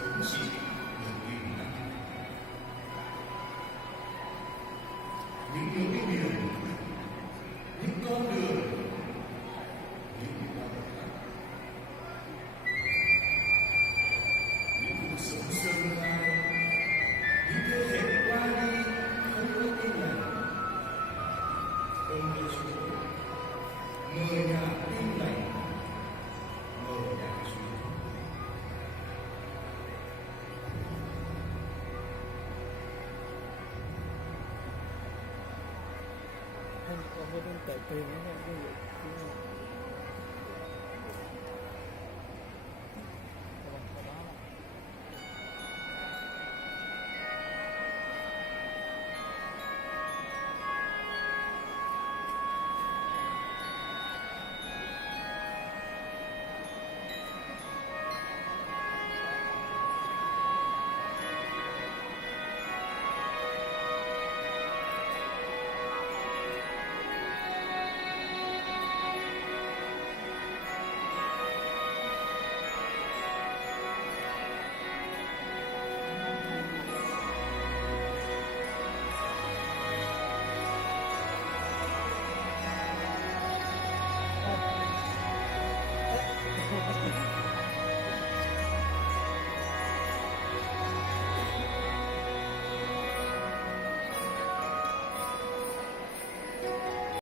thống trị một nghìn năm. Những nỗi niềm, những con đường, những bao khắc, những cuộc sống sương mai, những thế hệ qua đi không có tin lành. Ơn Chúa, mời nhà tin lành, mời nhà Chúa. Không có bên cạnh tiền nó không có gì.